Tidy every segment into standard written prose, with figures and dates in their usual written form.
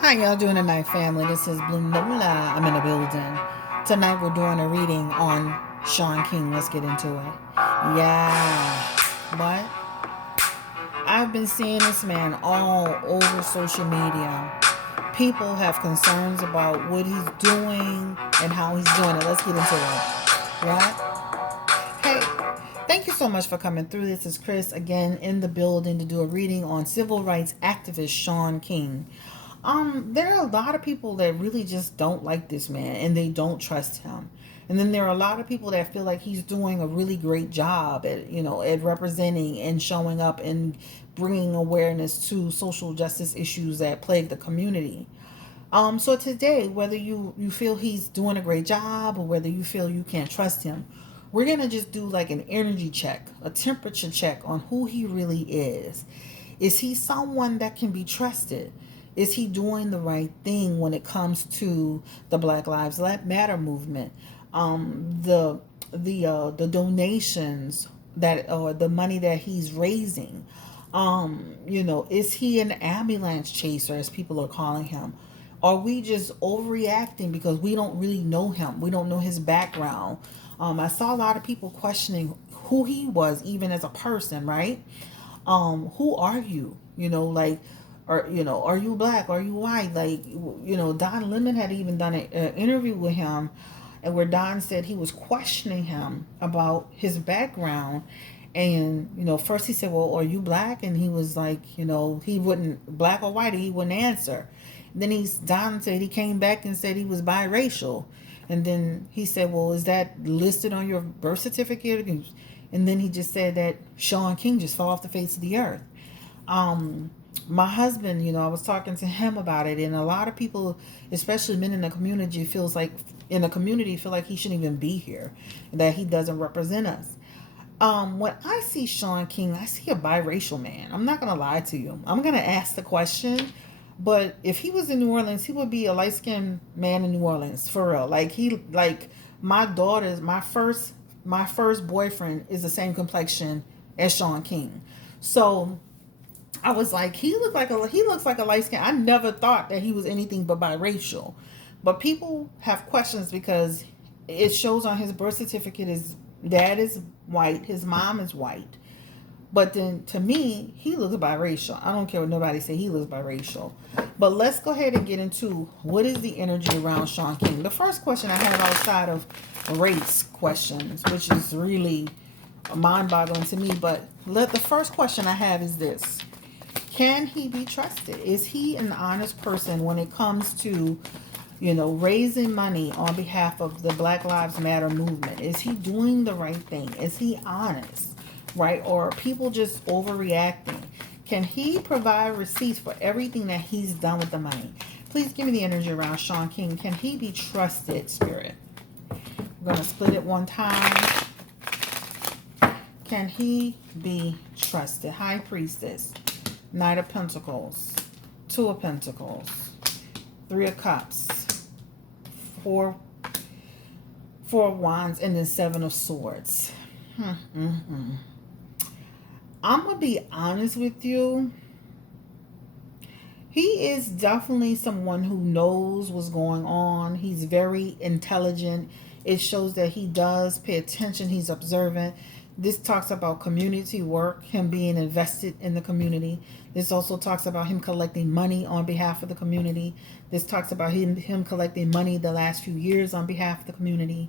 How y'all doing tonight, family? This is Blue Nola. I'm in the building. Tonight we're doing a reading on Shaun King. Let's get into it. Yeah. But I've been seeing this man all over social media. People have concerns about what he's doing and how he's doing it. Let's get into it. What? Hey, thank you so much for coming through. This is Chris again in the building to do a reading on civil rights activist Shaun King. There are a lot of people that really just don't like this man and they don't trust him. And then there are a lot of people that feel like he's doing a really great job at, at representing and showing up and bringing awareness to social justice issues that plague the community. So today, whether you feel he's doing a great job or whether you feel you can't trust him, we're going to just do like an energy check, a temperature check on who he really is. Is he someone that can be trusted? Is he doing the right thing when it comes to the Black Lives Matter movement? The donations that or the money that he's raising. Is he an ambulance chaser, as people are calling him? Are we just overreacting because we don't really know him? We don't know his background. I saw a lot of people questioning who he was, even as a person, right? Who are you? Are you black? Are you white? Don Lemon had even done an interview with him, and where Don said he was questioning him about his background. And first he said, well, are you black? And he was like, he wouldn't, black or white, he wouldn't answer. Then Don said he came back and said he was biracial. And then he said, well, is that listed on your birth certificate? And then he just said that Shaun King just fell off the face of the earth. My husband, I was talking to him about it, and a lot of people, especially men in the community, feel like he shouldn't even be here, that he doesn't represent us. When I see Shaun King, I see a biracial man. I'm not gonna lie to you. I'm gonna ask the question, but if he was in New Orleans, he would be a light skinned man in New Orleans for real. Like my first boyfriend is the same complexion as Shaun King. So I was like, he looks like a light skin. I never thought that he was anything but biracial. But people have questions because it shows on his birth certificate his dad is white, his mom is white. But then to me, he looks biracial. I don't care what nobody say, he looks biracial. But let's go ahead and get into what is the energy around Shaun King. The first question I have outside of race questions, which is really mind-boggling to me, but the first question I have is this. Can he be trusted? Is he an honest person when it comes to, raising money on behalf of the Black Lives Matter movement? Is he doing the right thing? Is he honest? Right? Or are people just overreacting? Can he provide receipts for everything that he's done with the money? Please give me the energy around Shaun King. Can he be trusted, Spirit? We're going to split it one time. Can he be trusted? High Priestess. Knight of Pentacles, Two of Pentacles, Three of Cups, Four of Wands, and then Seven of Swords. I'm going to be honest with you. He is definitely someone who knows what's going on. He's very intelligent. It shows that he does pay attention. He's observant. This talks about community work, him being invested in the community. This also talks about him collecting money on behalf of the community. This talks about him collecting money the last few years on behalf of the community.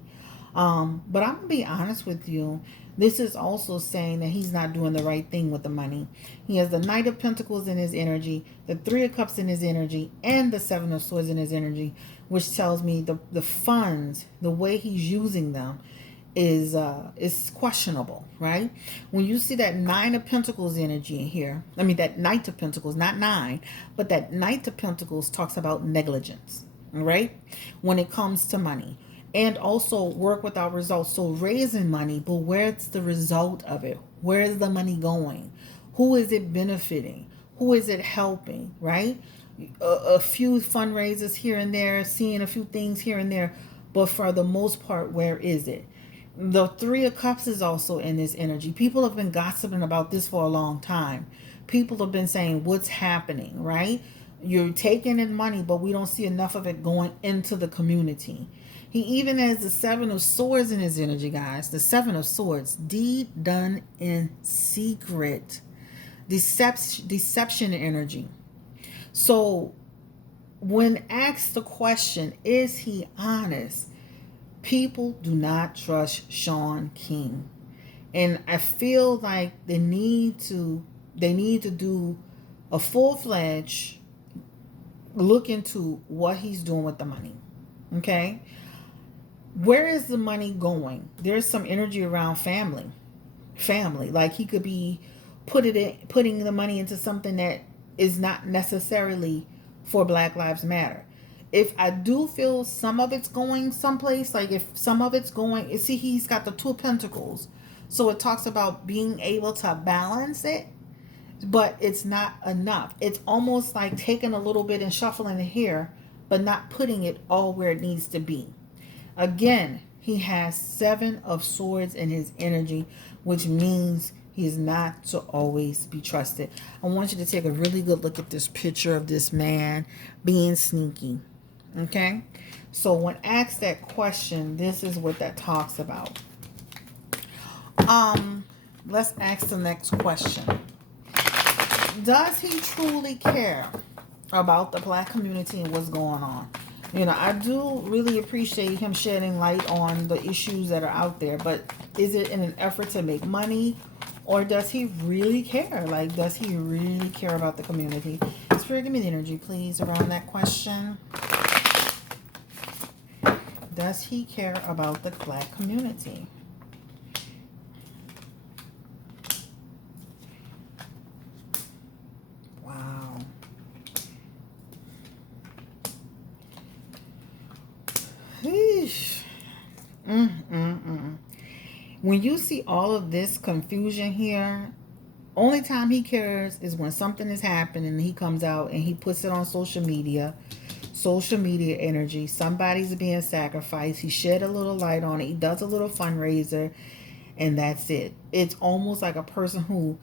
But I'm going to be honest with you. This is also saying that he's not doing the right thing with the money. He has the Knight of Pentacles in his energy, the Three of Cups in his energy, and the Seven of Swords in his energy, which tells me the funds, the way he's using them, is questionable, right? When you see that Nine of Pentacles energy in here, that Knight of Pentacles, not nine, but that Knight of Pentacles talks about negligence, right? When it comes to money, and also work without results. So raising money, but where's the result of it? Where is the money going? Who is it benefiting? Who is it helping, right? A few fundraisers here and there, seeing a few things here and there, but for the most part, where is it? The Three of Cups is also in this energy. People have been gossiping about this for a long time. People have been saying what's happening, right? You're taking in money, but we don't see enough of it going into the community. He even has the Seven of Swords in his energy, guys. The Seven of Swords. Deed done in secret. Deception energy. So when asked the question, is he honest? People do not trust Shaun King. And I feel like they need to do a full-fledged look into what he's doing with the money. Okay? Where is the money going? There's some energy around family. Like he could be putting the money into something that is not necessarily for Black Lives Matter. If I do feel some of it's going someplace, like if some of it's going, see, he's got the Two of Pentacles. So it talks about being able to balance it, but it's not enough. It's almost like taking a little bit and shuffling it here, but not putting it all where it needs to be. Again, he has Seven of Swords in his energy, which means he is not to always be trusted. I want you to take a really good look at this picture of this man being sneaky. Okay? So when asked that question, this is what that talks about. Let's ask the next question. Does he truly care about the Black community and what's going on? You know, I do really appreciate him shedding light on the issues that are out there, but is it in an effort to make money, or does he really care? Like, does he really care about the community? Spirit, give me the energy, please, around that question. Does he care about the Black community? Wow. Eesh. When you see all of this confusion here, only time he cares is when something is happening and he comes out and he puts it on social media. Social media energy. Somebody's being sacrificed. He shed a little light on it. He does a little fundraiser, and that's it. It's almost like a person who,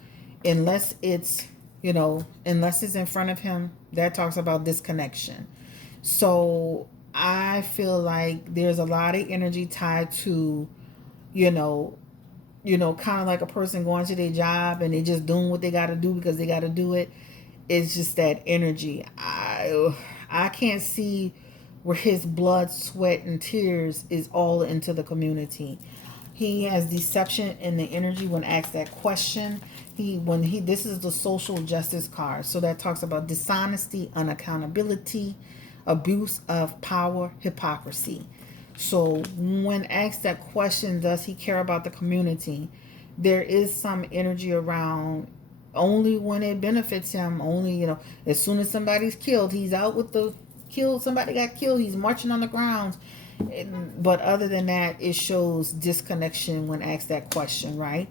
unless it's in front of him, that talks about disconnection. So I feel like there's a lot of energy tied to, kind of like a person going to their job and they just doing what they got to do because they got to do it. It's just that energy. I can't see where his blood, sweat, and tears is all into the community. He has deception in the energy when asked that question. This is the social justice card. So that talks about dishonesty, unaccountability, abuse of power, hypocrisy. So when asked that question, does he care about the community? There is some energy around only when it benefits him. Only, as soon as somebody's killed, he's out with the kill. Somebody got killed, he's marching on the grounds. But other than that, it shows disconnection when asked that question, right?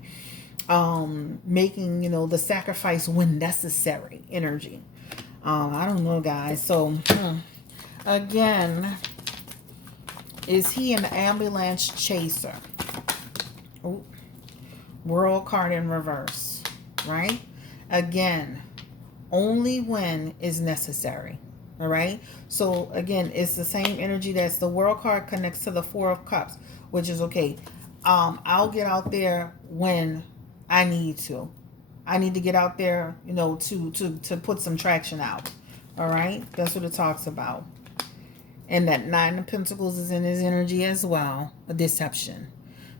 Making, the sacrifice when necessary energy. I don't know, guys. So, again, is he an ambulance chaser? Ooh. World card in reverse, right? Again, only when is necessary. All right. So again, it's the same energy that's the World card connects to the Four of Cups, which is okay. I'll get out there when I need to. I need to get out there, to put some traction out. All right. That's what it talks about. And that Nine of Pentacles is in his energy as well. A deception.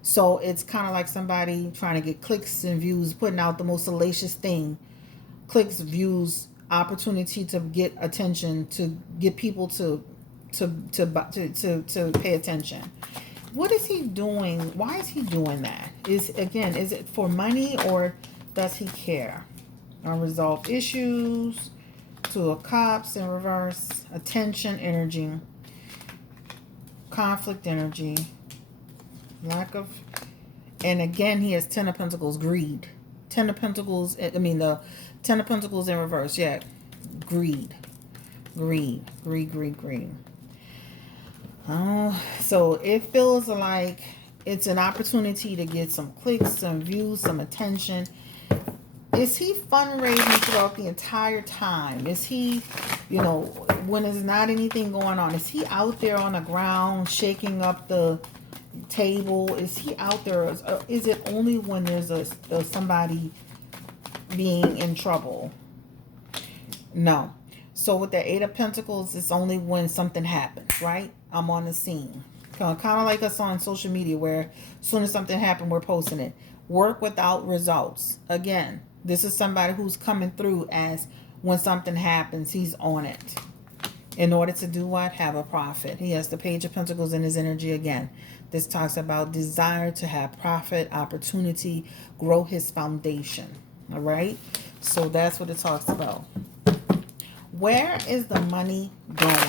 So it's kind of like somebody trying to get clicks and views, putting out the most salacious thing. Clicks, views, opportunity to get attention, to get people to pay attention. What is he doing? Why is he doing that? Is it for money, or does he care? Unresolved issues, Two of Cups in reverse, attention energy, conflict energy, lack of, and again he has Ten of Pentacles, greed. The Ten of Pentacles in reverse, yeah, greed. Oh, so it feels like it's an opportunity to get some clicks, some views, some attention. Is he fundraising throughout the entire time? Is he You know, when there's not anything going on, is he out there on the ground shaking up the table? Is he out there? Is it only when there's a somebody being in trouble? No. So with the Eight of Pentacles, it's only when something happens, right? I'm on the scene. Kind of like us on social media where as soon as something happens, we're posting it. Work without results. Again, this is somebody who's coming through as when something happens, he's on it. In order to do what? Have a profit. He has the Page of Pentacles in his energy again. This talks about desire to have profit, opportunity, grow his foundation. All right? So that's what it talks about. Where is the money going?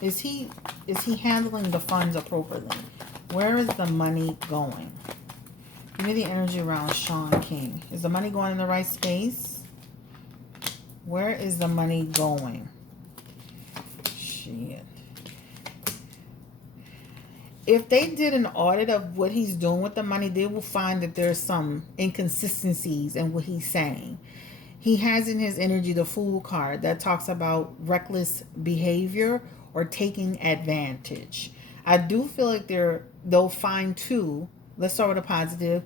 Is he handling the funds appropriately? Where is the money going? Give me the energy around Shaun King. Is the money going in the right space? Where is the money going? Shit. If they did an audit of what he's doing with the money, they will find that there's some inconsistencies in what he's saying. He has in his energy the Fool card that talks about reckless behavior or taking advantage. I do feel like they'll find too, let's start with a positive,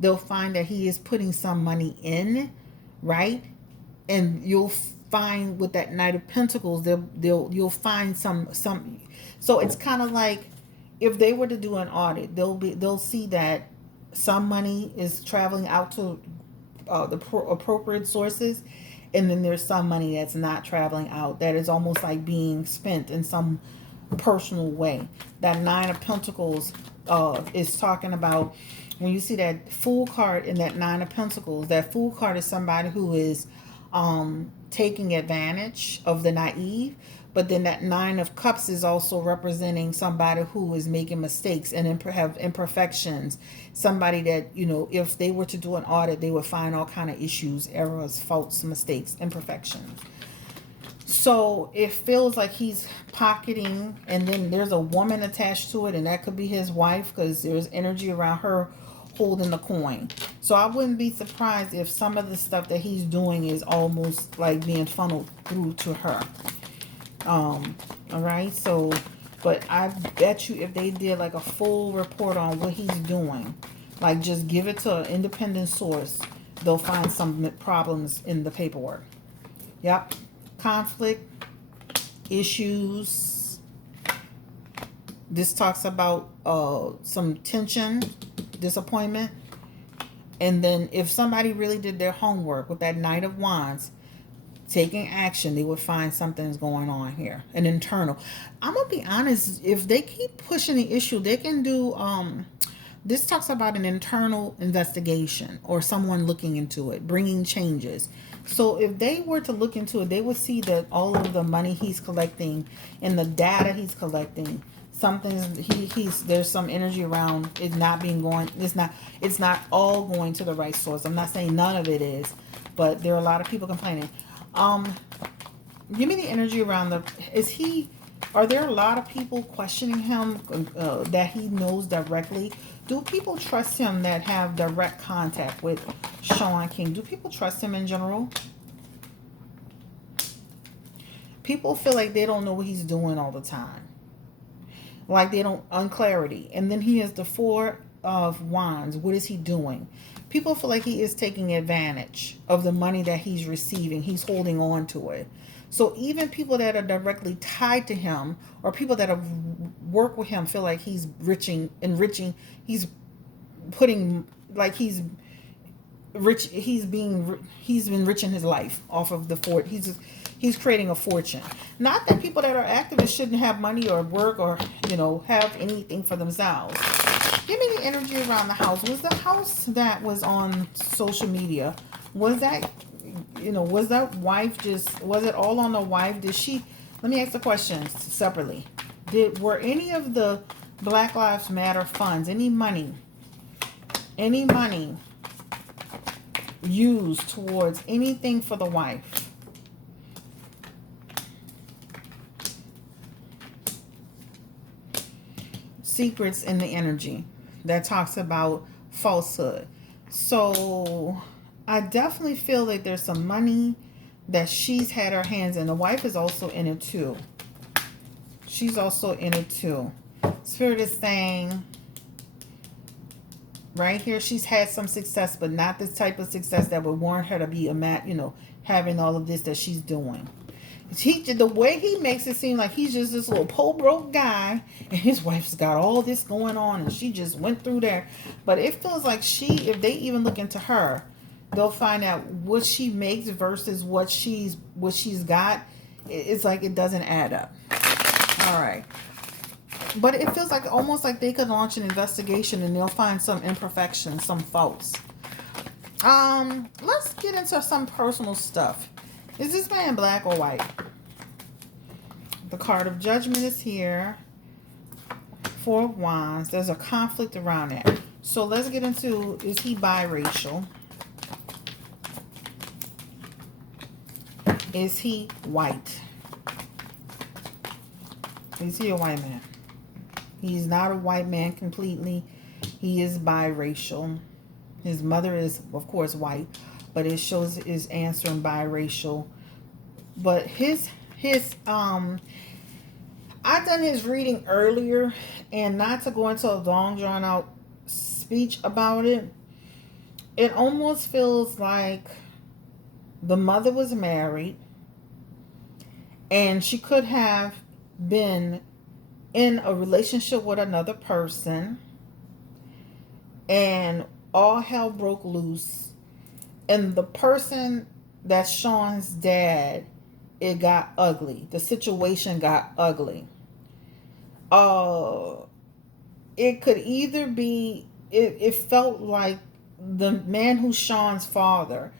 they'll find that he is putting some money in, right? And you'll find with that Knight of Pentacles, you'll find some. So it's kind of like if they were to do an audit, they'll see that some money is traveling out to the appropriate sources, and then there's some money that's not traveling out, that is almost like being spent in some personal way. That Nine of Pentacles is talking about, when you see that Fool card in that Nine of Pentacles, that Fool card is somebody who is taking advantage of the naive. But then that Nine of Cups is also representing somebody who is making mistakes and have imperfections. Somebody that, you know, if they were to do an audit, they would find all kind of issues, errors, faults, mistakes, imperfections. So it feels like he's pocketing, and then there's a woman attached to it, and that could be his wife, because there's energy around her holding the coin. So I wouldn't be surprised if some of the stuff that he's doing is almost like being funneled through to her. All right, so, but I bet you if they did like a full report on what he's doing, like just give it to an independent source, they'll find some problems in the paperwork. Yep. Conflict, issues. This talks about some tension, disappointment. And then if somebody really did their homework with that Knight of Wands, taking action, they would find something's going on here, an internal. I'm gonna be honest, if they keep pushing the issue, they can do this talks about an internal investigation or someone looking into it, bringing changes. So if they were to look into it, they would see that all of the money he's collecting and the data he's collecting, there's some energy around it not being going, it's not all going to the right source. I'm not saying none of it is, but there are a lot of people complaining. Give me the energy around are there a lot of people questioning him that he knows directly? Do people trust him that have direct contact with Shaun King? Do people trust him in general? People feel like they don't know what he's doing all the time. Like they don't, unclarity. And then he has the Four of Wands. What is he doing? People feel like he is taking advantage of the money that he's receiving. He's holding on to it. So even people that are directly tied to him or people that have worked with him feel like he's enriching. He's putting, like he's rich. He's been enriching his life off of the fort. He's creating a fortune. Not that people that are activists shouldn't have money or work or, you know, have anything for themselves. Give me the energy around the house. Was the house that was on social media, was that, you know, was that wife was it all on the wife? Let me ask the question separately. Were any of the Black Lives Matter funds, any money used towards anything for the wife? Secrets in the energy that talks about falsehood. So I definitely feel that there's some money that she's had her hands in. The wife is also in it too. She's also in it too. Spirit is saying right here, she's had some success, but not this type of success that would warrant her to be having all of this that she's doing. The way he makes it seem like he's just this little po broke guy, and his wife's got all this going on, and she just went through there. But it feels like if they even look into her, they'll find out what she makes versus what she's got. It's like it doesn't add up. All right. But it feels like almost like they could launch an investigation and they'll find some imperfections, some faults. Let's get into some personal stuff. Is this man black or white? The card of judgment is here. Four of Wands. There's a conflict around that. So let's get into, is he biracial? Is he white? Is he a white man? He's not a white man completely. He is biracial. His mother is, of course, white, but it shows is answering biracial. But I done his reading earlier, and not to go into a long drawn out speech about it, it almost feels like the mother was married and she could have been in a relationship with another person, and all hell broke loose, and the person that's Shaun's dad, it got ugly. The situation got ugly. It could either be, it felt like the man who's Shaun's father,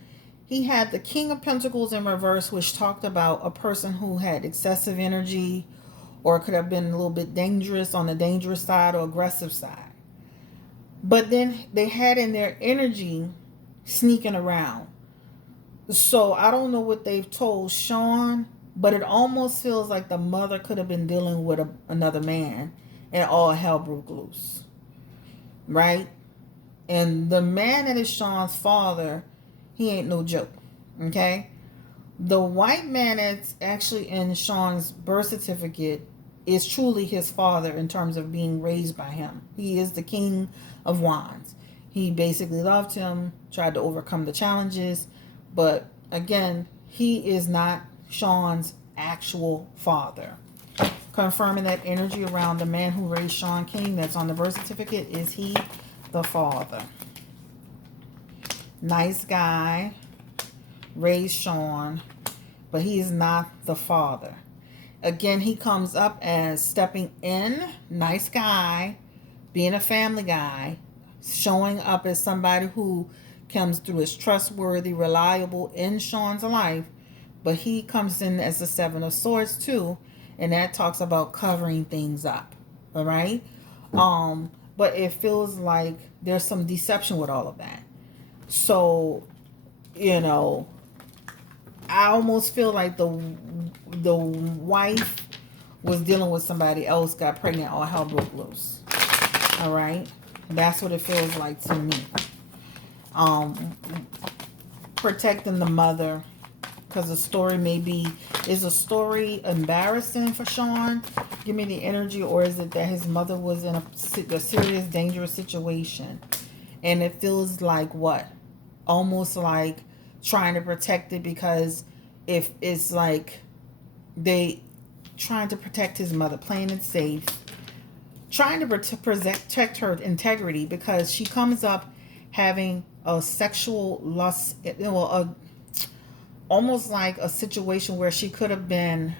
he had the King of Pentacles in reverse, which talked about a person who had excessive energy, or could have been a little bit dangerous, on the dangerous side or aggressive side. But then they had in their energy sneaking around. So I don't know what they've told Shaun, but it almost feels like the mother could have been dealing with another man, and all hell broke loose. Right? And the man that is Shaun's father, he ain't no joke. Okay? The white man that's actually in Shaun's birth certificate is truly his father in terms of being raised by him. He is the King of Wands. He basically loved him, tried to overcome the challenges, but again, he is not Shaun's actual father. Confirming that energy around the man who raised Shaun King that's on the birth certificate, is he the father? Nice guy, raised Shaun, but he is not the father. Again, he comes up as stepping in, nice guy, being a family guy, showing up as somebody who comes through as trustworthy, reliable in Shaun's life, but he comes in as the Seven of Swords too, and that talks about covering things up. All right? But it feels like there's some deception with all of that. So, I almost feel like the wife was dealing with somebody else, got pregnant, all hell broke loose. All right, that's what it feels like to me. Protecting the mother, because the story is a story embarrassing for Shaun? Give me the energy, or is it that his mother was in a serious, dangerous situation, and it feels like what? Almost like trying to protect it, because if it's like they trying to protect his mother, playing it safe, trying to protect her integrity, because she comes up having a sexual lust, almost like a situation where she could have been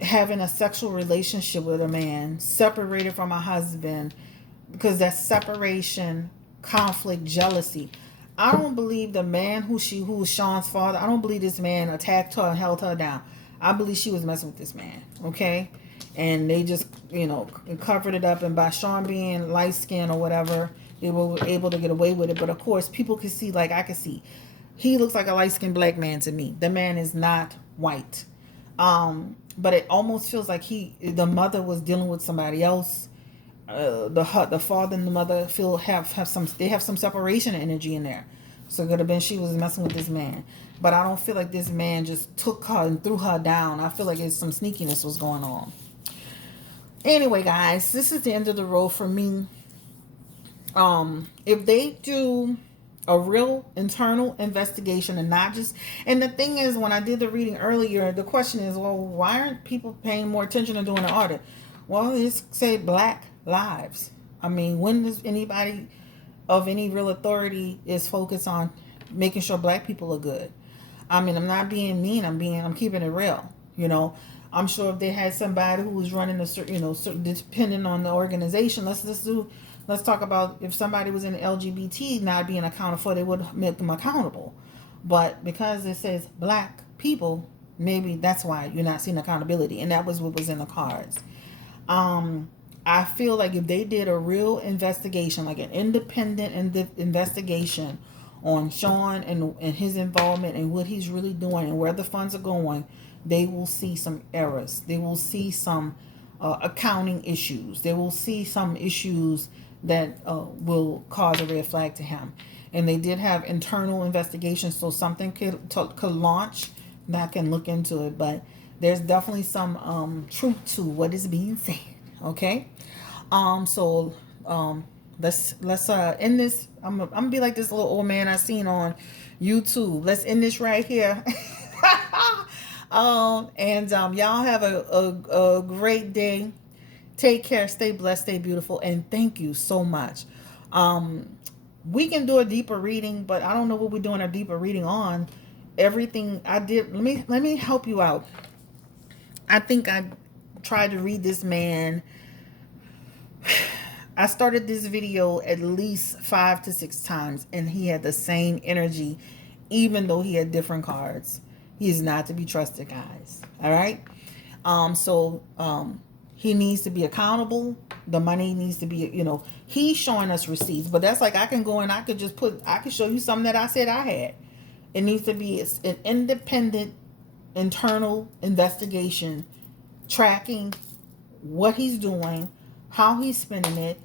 having a sexual relationship with a man, separated from a husband, because that separation, conflict, jealousy. I don't believe the man who's Shaun's father, I don't believe this man attacked her and held her down. I believe she was messing with this man, okay? And they just, covered it up. And by Shaun being light-skinned or whatever, they were able to get away with it. But, of course, people can see, like I can see, he looks like a light-skinned black man to me. The man is not white. But it almost feels like the mother was dealing with somebody else. The father and the mother have some separation energy in there. So it could have been she was messing with this man. But I don't feel like this man just took her and threw her down. I feel like it's some sneakiness was going on. Anyway, guys, this is the end of the road for me. If they do a real internal investigation and not just, and the thing is, when I did the reading earlier, the question is, well, why aren't people paying more attention to doing an audit? Well, it's say Black lives. I mean, when does anybody of any real authority is focused on making sure Black people are good? I mean, I'm not being mean. I'm keeping it real. I'm sure if they had somebody who was running a certain, depending on the organization, let's talk about if somebody was in LGBT not being accounted for, they would make them accountable. But because it says Black people, maybe that's why you're not seeing accountability. And that was what was in the cards. I feel like if they did a real investigation, like an independent investigation on Shaun and his involvement and what he's really doing and where the funds are going, they will see some errors. They will see some accounting issues. They will see some issues that will cause a red flag to him. And they did have internal investigations, so something could launch that can look into it. But there's definitely some truth to what is being said. Okay, so let's end this. I'm gonna be like this little old man I seen on YouTube. Let's end this right here. Y'all have a great day. Take care, stay blessed, stay beautiful, and thank you so much. We can do a deeper reading, but I don't know what we're doing a deeper reading on. Everything I did, let me help you out. I think I tried to read this man. I started this video at least 5 to 6 times, and he had the same energy, even though he had different cards. He is not to be trusted, guys. All right. He needs to be accountable. The money needs to be, he's showing us receipts, but that's like I can go and I could show you something that I said I had. It needs to be an independent internal investigation tracking what he's doing, how he's spending it.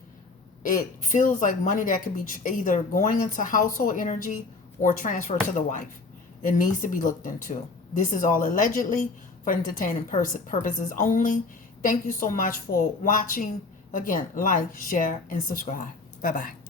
It feels like money that could be either going into household energy or transferred to the wife. It needs to be looked into. This is all allegedly for entertaining purposes only. Thank you so much for watching. Again, like, share, and subscribe. Bye-bye.